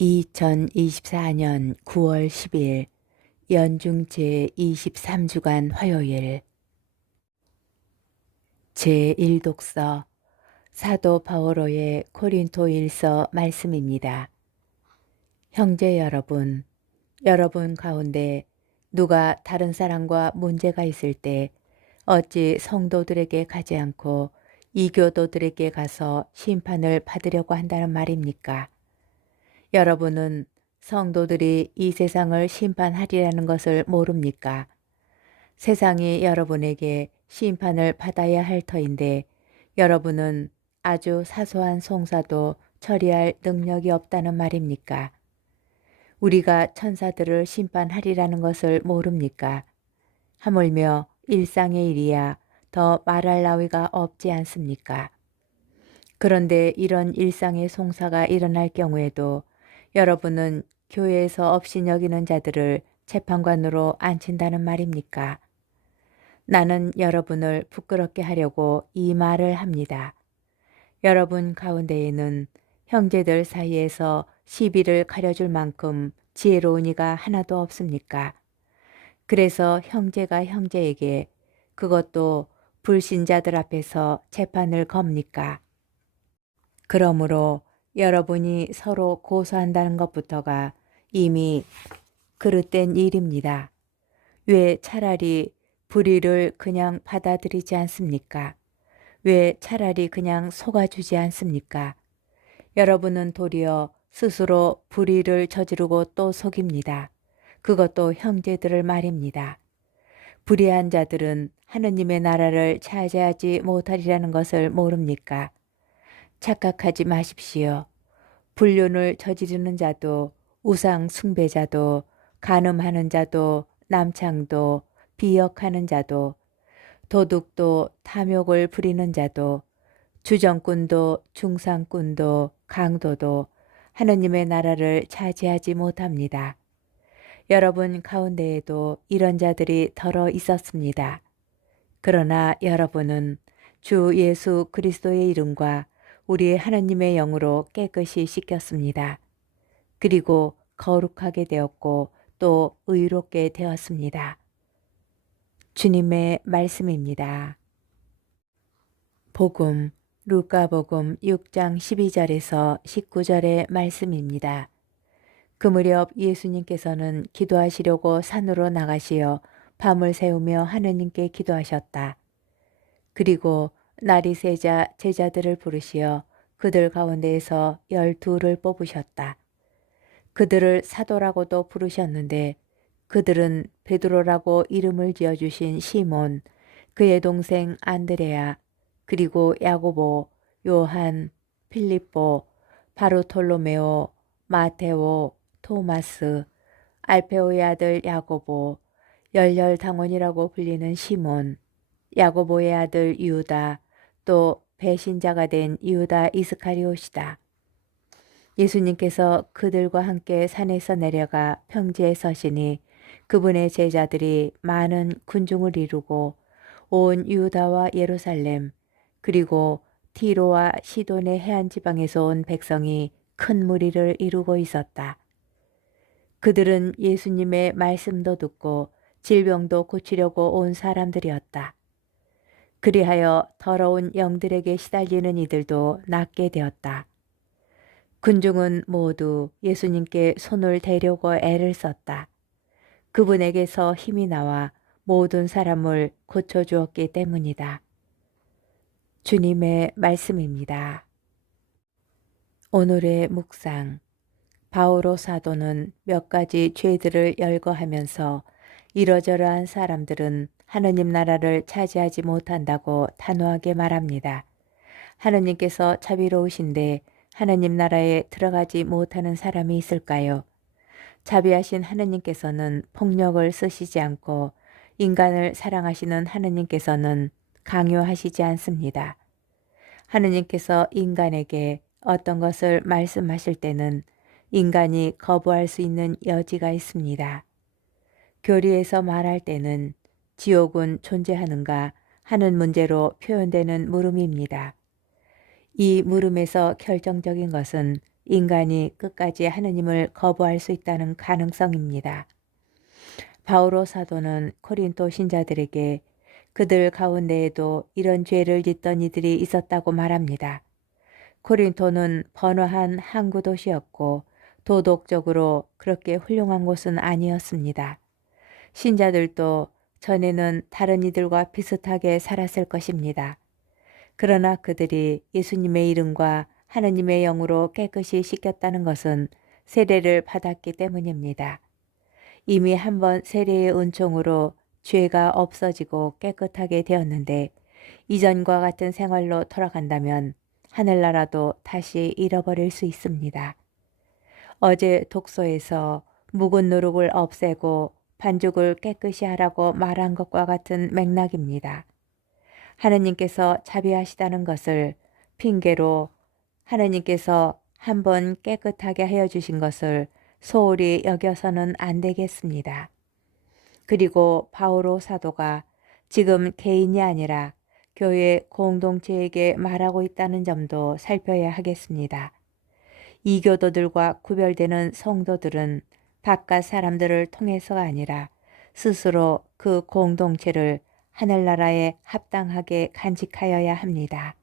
2024년 9월 10일 연중 제23주간 화요일 제1독서 사도 바오로의 고린토일서 말씀입니다. 형제 여러분, 여러분 가운데 누가 다른 사람과 문제가 있을 때 어찌 성도들에게 가지 않고 이교도들에게 가서 심판을 받으려고 한다는 말입니까? 여러분은 성도들이 이 세상을 심판하리라는 것을 모릅니까? 세상이 여러분에게 심판을 받아야 할 터인데 여러분은 아주 사소한 송사도 처리할 능력이 없다는 말입니까? 우리가 천사들을 심판하리라는 것을 모릅니까? 하물며 일상의 일이야 더 말할 나위가 없지 않습니까? 그런데 이런 일상의 송사가 일어날 경우에도 여러분은 교회에서 업신여기는 자들을 재판관으로 앉힌다는 말입니까? 나는 여러분을 부끄럽게 하려고 이 말을 합니다. 여러분 가운데에는 형제들 사이에서 시비를 가려줄 만큼 지혜로운 이가 하나도 없습니까? 그래서 형제가 형제에게, 그것도 불신자들 앞에서 재판을 겁니까? 그러므로 여러분이 서로 고소한다는 것부터가 이미 그릇된 일입니다. 왜 차라리 불의를 그냥 받아들이지 않습니까? 왜 차라리 그냥 속아주지 않습니까? 여러분은 도리어 스스로 불의를 저지르고 또 속입니다. 그것도 형제들을 말입니다. 불의한 자들은 하느님의 나라를 차지하지 못하리라는 것을 모릅니까? 착각하지 마십시오. 불륜을 저지르는 자도, 우상 숭배자도, 간음하는 자도, 남창도, 비역하는 자도, 도둑도, 탐욕을 부리는 자도, 주정꾼도, 중상꾼도, 강도도 하느님의 나라를 차지하지 못합니다. 여러분 가운데에도 이런 자들이 덜어 있었습니다. 그러나 여러분은 주 예수 그리스도의 이름과 우리 하나님의 영으로 깨끗이 씻겼습니다. 그리고 거룩하게 되었고 또 의롭게 되었습니다. 주님의 말씀입니다. 복음, 루카복음 6장 12절에서 19절의 말씀입니다. 그 무렵 예수님께서는 기도하시려고 산으로 나가시어 밤을 새우며 하느님께 기도하셨다. 그리고 날이 새자 제자들을 부르시어 그들 가운데에서 12를 뽑으셨다. 그들을 사도라고도 부르셨는데 그들은 베드로라고 이름을 지어주신 시몬, 그의 동생 안드레아, 그리고 야고보, 요한, 필립보, 바르톨로메오, 마테오, 토마스, 알페오의 아들 야고보, 열혈당원이라고 불리는 시몬, 야고보의 아들 유다, 또 배신자가 된 유다 이스카리옷이다. 예수님께서 그들과 함께 산에서 내려가 평지에 서시니 그분의 제자들이 많은 군중을 이루고 온 유다와 예루살렘 그리고 티로와 시돈의 해안 지방에서 온 백성이 큰 무리를 이루고 있었다. 그들은 예수님의 말씀도 듣고 질병도 고치려고 온 사람들이었다. 그리하여 더러운 영들에게 시달리는 이들도 낫게 되었다. 군중은 모두 예수님께 손을 대려고 애를 썼다. 그분에게서 힘이 나와 모든 사람을 고쳐주었기 때문이다. 주님의 말씀입니다. 오늘의 묵상. 바오로 사도는 몇 가지 죄들을 열거하면서 이러저러한 사람들은 하느님 나라를 차지하지 못한다고 단호하게 말합니다. 하느님께서 자비로우신데 하느님 나라에 들어가지 못하는 사람이 있을까요? 자비하신 하느님께서는 폭력을 쓰시지 않고 인간을 사랑하시는 하느님께서는 강요하시지 않습니다. 하느님께서 인간에게 어떤 것을 말씀하실 때는 인간이 거부할 수 있는 여지가 있습니다. 교리에서 말할 때는 지옥은 존재하는가 하는 문제로 표현되는 물음입니다. 이 물음에서 결정적인 것은 인간이 끝까지 하느님을 거부할 수 있다는 가능성입니다. 바오로 사도는 코린토 신자들에게 그들 가운데에도 이런 죄를 짓던 이들이 있었다고 말합니다. 코린토는 번화한 항구 도시였고 도덕적으로 그렇게 훌륭한 곳은 아니었습니다. 신자들도 전에는 다른 이들과 비슷하게 살았을 것입니다. 그러나 그들이 예수님의 이름과 하느님의 영으로 깨끗이 씻겼다는 것은 세례를 받았기 때문입니다. 이미 한번 세례의 은총으로 죄가 없어지고 깨끗하게 되었는데 이전과 같은 생활로 돌아간다면 하늘나라도 다시 잃어버릴 수 있습니다. 어제 독서에서 묵은 누룩을 없애고 반죽을 깨끗이 하라고 말한 것과 같은 맥락입니다. 하느님께서 자비하시다는 것을 핑계로 하느님께서 한번 깨끗하게 하여 주신 것을 소홀히 여겨서는 안 되겠습니다. 그리고 바오로 사도가 지금 개인이 아니라 교회 공동체에게 말하고 있다는 점도 살펴야 하겠습니다. 이교도들과 구별되는 성도들은 바깥 사람들을 통해서가 아니라 스스로 그 공동체를 하늘나라에 합당하게 간직하여야 합니다.